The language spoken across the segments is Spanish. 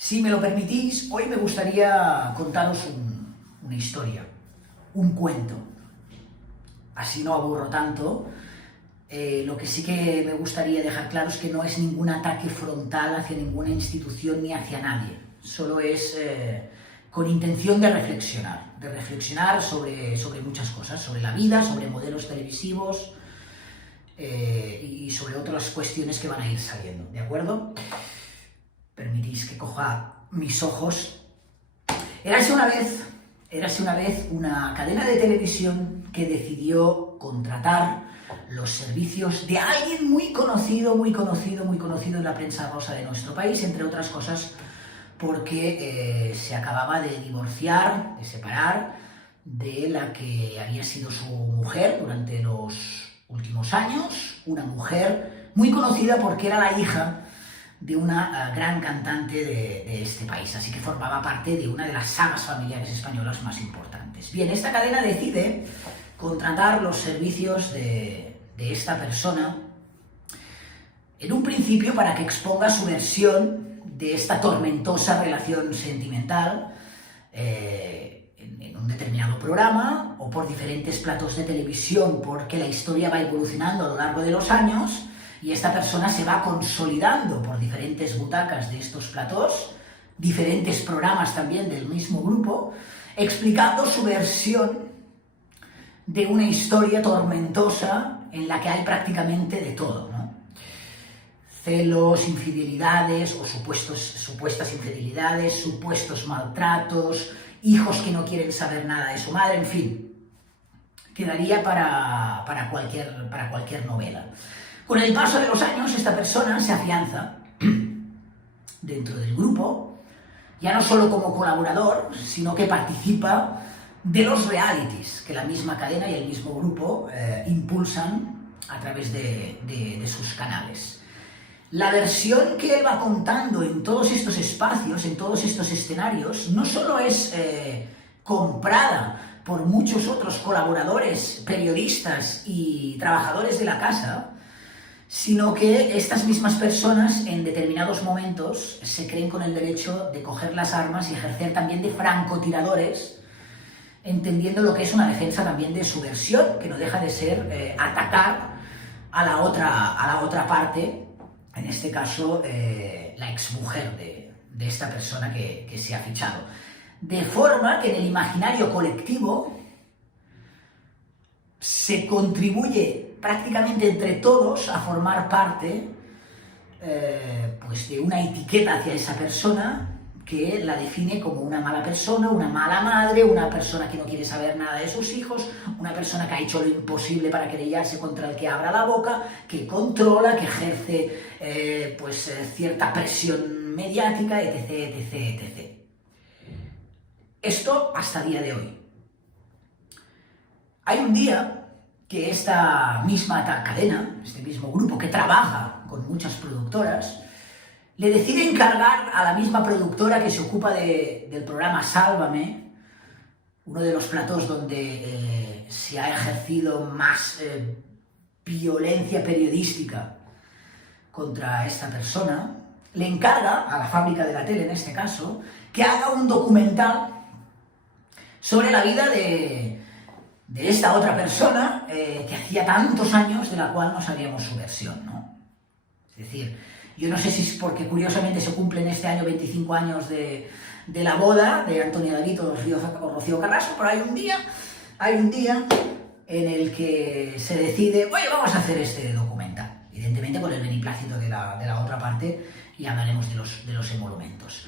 Si me lo permitís, hoy me gustaría contaros una historia, un cuento. Así no aburro tanto. Lo que sí que me gustaría dejar claro es que no es ningún ataque frontal hacia ninguna institución ni hacia nadie. Solo es con intención de reflexionar sobre muchas cosas, sobre la vida, sobre modelos televisivos y sobre otras cuestiones que van a ir saliendo, ¿de acuerdo? Permitís que coja mis ojos. Érase una vez una cadena de televisión que decidió contratar los servicios de alguien muy conocido en la prensa rosa de nuestro país, entre otras cosas porque se acababa de divorciar, de separar de la que había sido su mujer durante los últimos años, una mujer muy conocida porque era la hija de una gran cantante de este país, así que formaba parte de una de las sagas familiares españolas más importantes. Bien, esta cadena decide contratar los servicios de esta persona, en un principio para que exponga su versión de esta tormentosa relación sentimental en un determinado programa o por diferentes platos de televisión, porque la historia va evolucionando a lo largo de los años y esta persona se va consolidando por diferentes butacas de estos platós, diferentes programas también del mismo grupo, explicando su versión de una historia tormentosa en la que hay prácticamente de todo, ¿no? Celos, infidelidades o supuestas infidelidades, supuestos maltratos, hijos que no quieren saber nada de su madre, en fin, quedaría para cualquier novela. Con el paso de los años, esta persona se afianza dentro del grupo, ya no solo como colaborador, sino que participa de los realities que la misma cadena y el mismo grupo impulsan a través de sus canales. La versión que él va contando en todos estos espacios, en todos estos escenarios, no solo es comprada por muchos otros colaboradores, periodistas y trabajadores de la casa, sino que estas mismas personas en determinados momentos se creen con el derecho de coger las armas y ejercer también de francotiradores, entendiendo lo que es una defensa también de su versión, que no deja de ser atacar a la otra parte, en este caso la exmujer de esta persona que se ha fichado. De forma que en el imaginario colectivo se contribuye prácticamente entre todos a formar parte pues de una etiqueta hacia esa persona que la define como una mala persona, una mala madre, una persona que no quiere saber nada de sus hijos, una persona que ha hecho lo imposible para querellarse contra el que abra la boca, que controla, que ejerce cierta presión mediática, etc. Esto hasta el día de hoy. Hay un día que esta misma cadena, este mismo grupo que trabaja con muchas productoras, le decide encargar a la misma productora que se ocupa del programa Sálvame, uno de los platós donde se ha ejercido más violencia periodística contra esta persona, le encarga a la fábrica de la tele, en este caso, que haga un documental sobre la vida de esta otra persona que hacía tantos años de la cual no sabíamos su versión, ¿no? Es decir, yo no sé si es porque curiosamente se cumplen este año 25 años de la boda de Antonio David o Rocío Carrasco, pero hay un día en el que se decide, oye, vamos a hacer este documental, evidentemente con el beneplácito de la otra parte, y hablaremos de los emolumentos.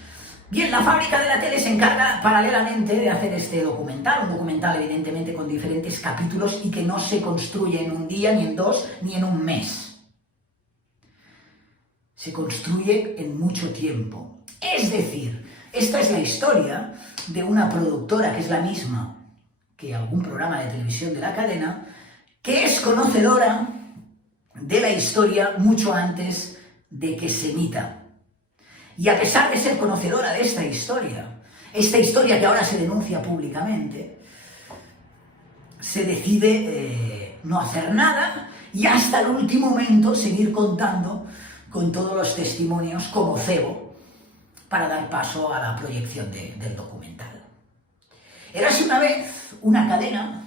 Bien, la fábrica de la tele se encarga paralelamente de hacer este documental, un documental evidentemente con diferentes capítulos y que no se construye en un día, ni en dos, ni en un mes. Se construye en mucho tiempo. Es decir, esta es la historia de una productora que es la misma que algún programa de televisión de la cadena, que es conocedora de la historia mucho antes de que se emita. Y a pesar de ser conocedora de esta historia que ahora se denuncia públicamente, se decide no hacer nada y hasta el último momento seguir contando con todos los testimonios como cebo para dar paso a la proyección del documental. Érase una vez una cadena,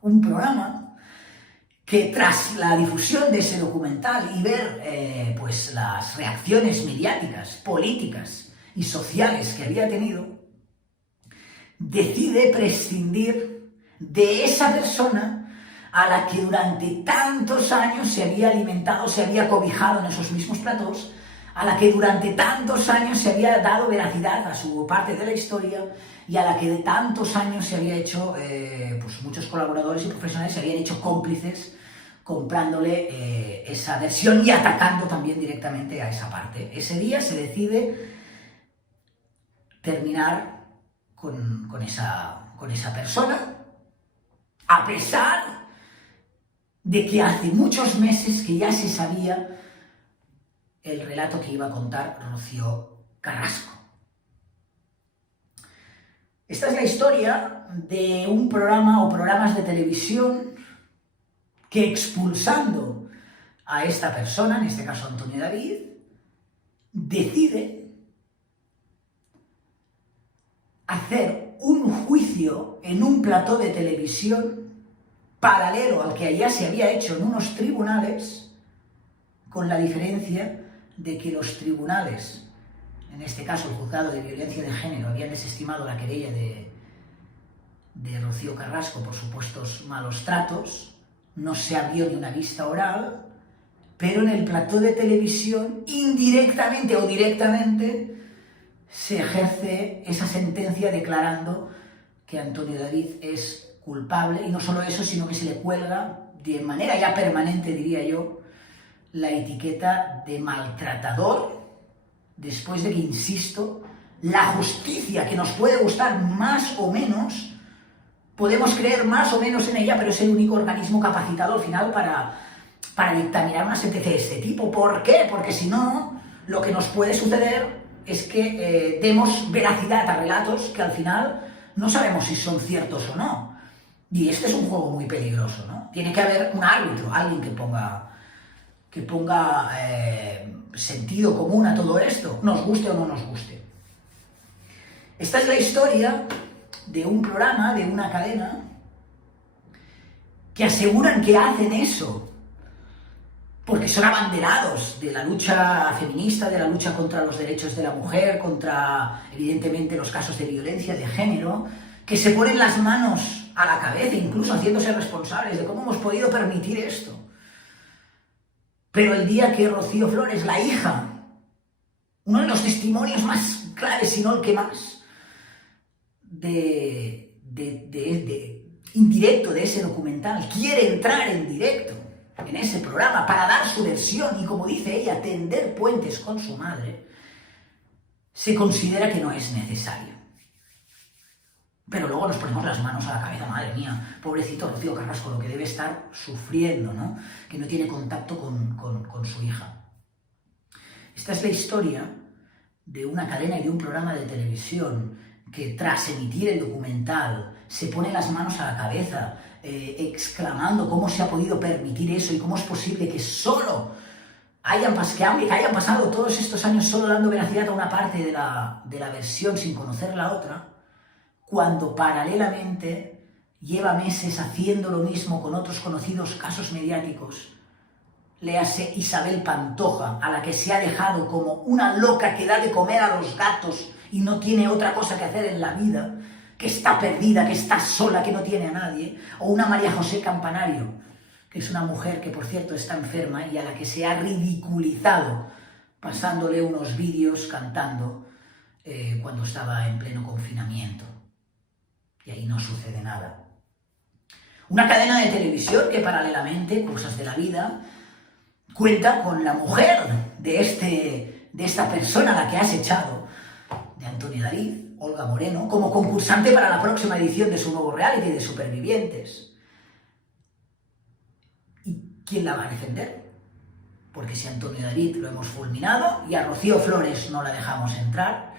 un programa, que tras la difusión de ese documental y ver pues las reacciones mediáticas, políticas y sociales que había tenido, decide prescindir de esa persona a la que durante tantos años se había alimentado, se había cobijado en esos mismos platós, a la que durante tantos años se había dado veracidad a su parte de la historia y a la que de tantos años se había hecho, pues muchos colaboradores y profesionales se habían hecho cómplices comprándole esa versión y atacando también directamente a esa parte. Ese día se decide terminar con esa persona, a pesar de que hace muchos meses que ya se sabía el relato que iba a contar Rocío Carrasco. Esta es la historia de un programa o programas de televisión que, expulsando a esta persona, en este caso Antonio David, decide hacer un juicio en un plató de televisión paralelo al que allá se había hecho en unos tribunales, con la diferencia de que los tribunales, en este caso el juzgado de violencia de género, habían desestimado la querella de Rocío Carrasco por supuestos malos tratos, no se abrió ni una vista oral, pero en el plató de televisión, indirectamente o directamente, se ejerce esa sentencia declarando que Antonio David es culpable, y no solo eso, sino que se le cuelga de manera ya permanente, diría yo, la etiqueta de maltratador, después de que, insisto, la justicia, que nos puede gustar más o menos, podemos creer más o menos en ella, pero es el único organismo capacitado al final para dictaminar una sentencia de este tipo. ¿Por qué? Porque si no, lo que nos puede suceder es que demos veracidad a relatos que al final no sabemos si son ciertos o no. Y este es un juego muy peligroso, ¿no? Tiene que haber un árbitro, alguien que ponga sentido común a todo esto, nos guste o no nos guste. Esta es la historia de un programa, de una cadena, que aseguran que hacen eso porque son abanderados de la lucha feminista, de la lucha contra los derechos de la mujer, contra, evidentemente, los casos de violencia de género, que se ponen las manos a la cabeza, incluso haciéndose responsables de cómo hemos podido permitir esto. Pero el día que Rocío Flores, la hija, uno de los testimonios más claves, si no el que más, indirecto de ese documental, quiere entrar en directo en ese programa para dar su versión y, como dice ella, tender puentes con su madre, se considera que no es necesario. Pero luego nos ponemos las manos a la cabeza, madre mía, pobrecito Rocío Carrasco, lo que debe estar sufriendo, ¿no? Que no tiene contacto con su hija. Esta es la historia de una cadena y de un programa de televisión que, tras emitir el documental, se pone las manos a la cabeza, exclamando cómo se ha podido permitir eso y cómo es posible que solo hayan pasado todos estos años solo dando veracidad a una parte de la versión sin conocer la otra, cuando paralelamente lleva meses haciendo lo mismo con otros conocidos casos mediáticos. Léase Isabel Pantoja, a la que se ha dejado como una loca que da de comer a los gatos y no tiene otra cosa que hacer en la vida, que está perdida, que está sola, que no tiene a nadie, o una María José Campanario, que es una mujer que, por cierto, está enferma y a la que se ha ridiculizado pasándole unos vídeos cantando cuando estaba en pleno confinamiento. Y ahí no sucede nada. Una cadena de televisión que, paralelamente, cosas de la vida, cuenta con la mujer de esta persona a la que has echado, de Antonio David, Olga Moreno, como concursante para la próxima edición de su nuevo reality de Supervivientes. ¿Y quién la va a defender? Porque si a Antonio David lo hemos fulminado y a Rocío Flores no la dejamos entrar,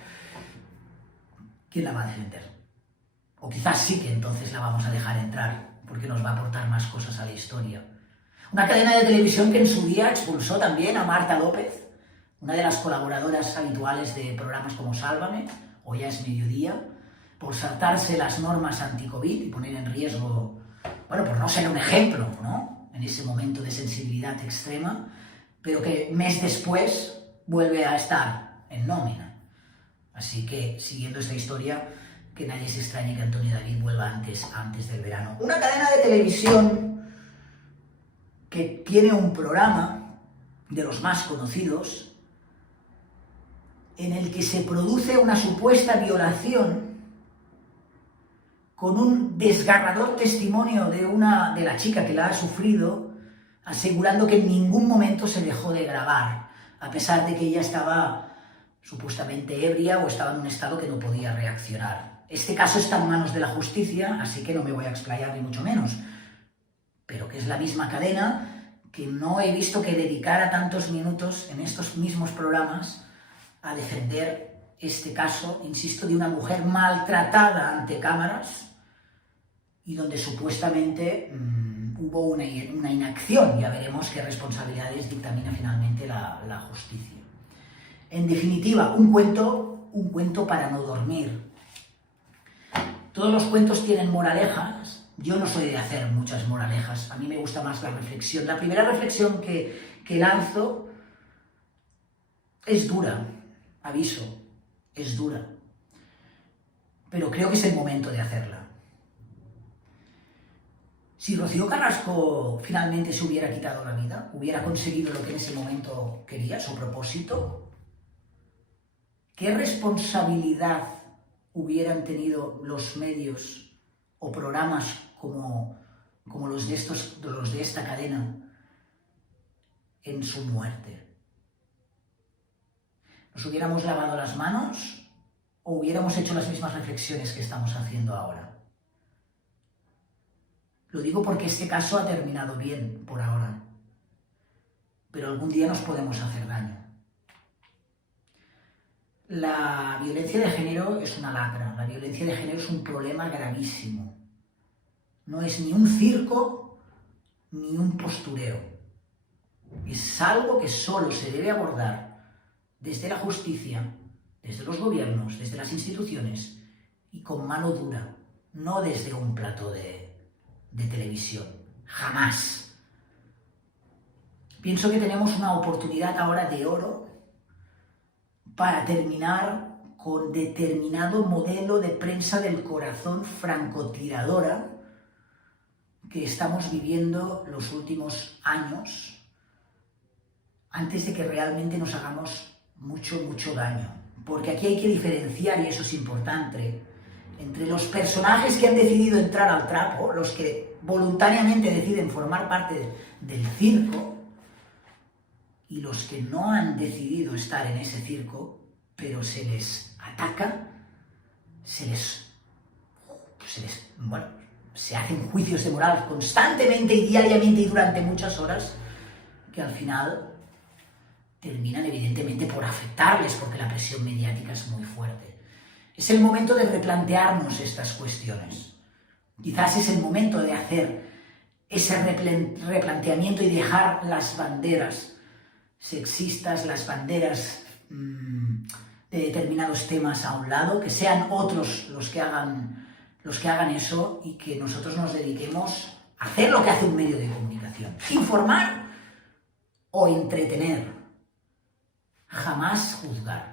¿quién la va a defender? O quizás sí que entonces la vamos a dejar entrar, porque nos va a aportar más cosas a la historia. Una cadena de televisión que en su día expulsó también a Marta López, una de las colaboradoras habituales de programas como Sálvame o Ya es Mediodía, por saltarse las normas anti-COVID y poner en riesgo, bueno, por no ser un ejemplo, ¿no?, en ese momento de sensibilidad extrema, pero que mes después vuelve a estar en nómina. Así que, siguiendo esta historia, que nadie se extrañe que Antonio David vuelva antes del verano. Una cadena de televisión que tiene un programa de los más conocidos en el que se produce una supuesta violación con un desgarrador testimonio de la chica que la ha sufrido, asegurando que en ningún momento se dejó de grabar, a pesar de que ella estaba supuestamente ebria o estaba en un estado que no podía reaccionar. Este caso está en manos de la justicia, así que no me voy a explayar ni mucho menos, pero que es la misma cadena que no he visto que dedicara tantos minutos en estos mismos programas a defender este caso, insisto, de una mujer maltratada ante cámaras y donde supuestamente hubo una inacción. Ya veremos qué responsabilidades dictamina finalmente la justicia. En definitiva, un cuento para no dormir. Todos los cuentos tienen moralejas. Yo no soy de hacer muchas moralejas, a mí me gusta más la reflexión. La primera reflexión que lanzo es dura, aviso, es dura, pero creo que es el momento de hacerla. Si Rocío Carrasco finalmente se hubiera quitado la vida, hubiera conseguido lo que en ese momento quería, su propósito, ¿qué responsabilidad hubieran tenido los medios o programas como los de esta cadena en su muerte? ¿Nos hubiéramos lavado las manos o hubiéramos hecho las mismas reflexiones que estamos haciendo ahora? Lo digo porque este caso ha terminado bien por ahora, pero algún día nos podemos hacer daño. La violencia de género es una lacra, la violencia de género es un problema gravísimo. No es ni un circo ni un postureo. Es algo que solo se debe abordar desde la justicia, desde los gobiernos, desde las instituciones y con mano dura, no desde un plató de televisión. Jamás. Pienso que tenemos una oportunidad ahora de oro para terminar con determinado modelo de prensa del corazón francotiradora que estamos viviendo los últimos años, antes de que realmente nos hagamos mucho daño. Porque aquí hay que diferenciar, y eso es importante, entre los personajes que han decidido entrar al trapo, los que voluntariamente deciden formar parte del circo, y los que no han decidido estar en ese circo, pero se les ataca, se hacen juicios de moral constantemente y diariamente y durante muchas horas, que al final terminan evidentemente por afectarles, porque la presión mediática es muy fuerte. Es el momento de replantearnos estas cuestiones. Quizás es el momento de hacer ese replanteamiento y dejar las banderas sexistas, las banderas de determinados temas a un lado, que sean otros los que hagan eso y que nosotros nos dediquemos a hacer lo que hace un medio de comunicación: informar o entretener, jamás juzgar.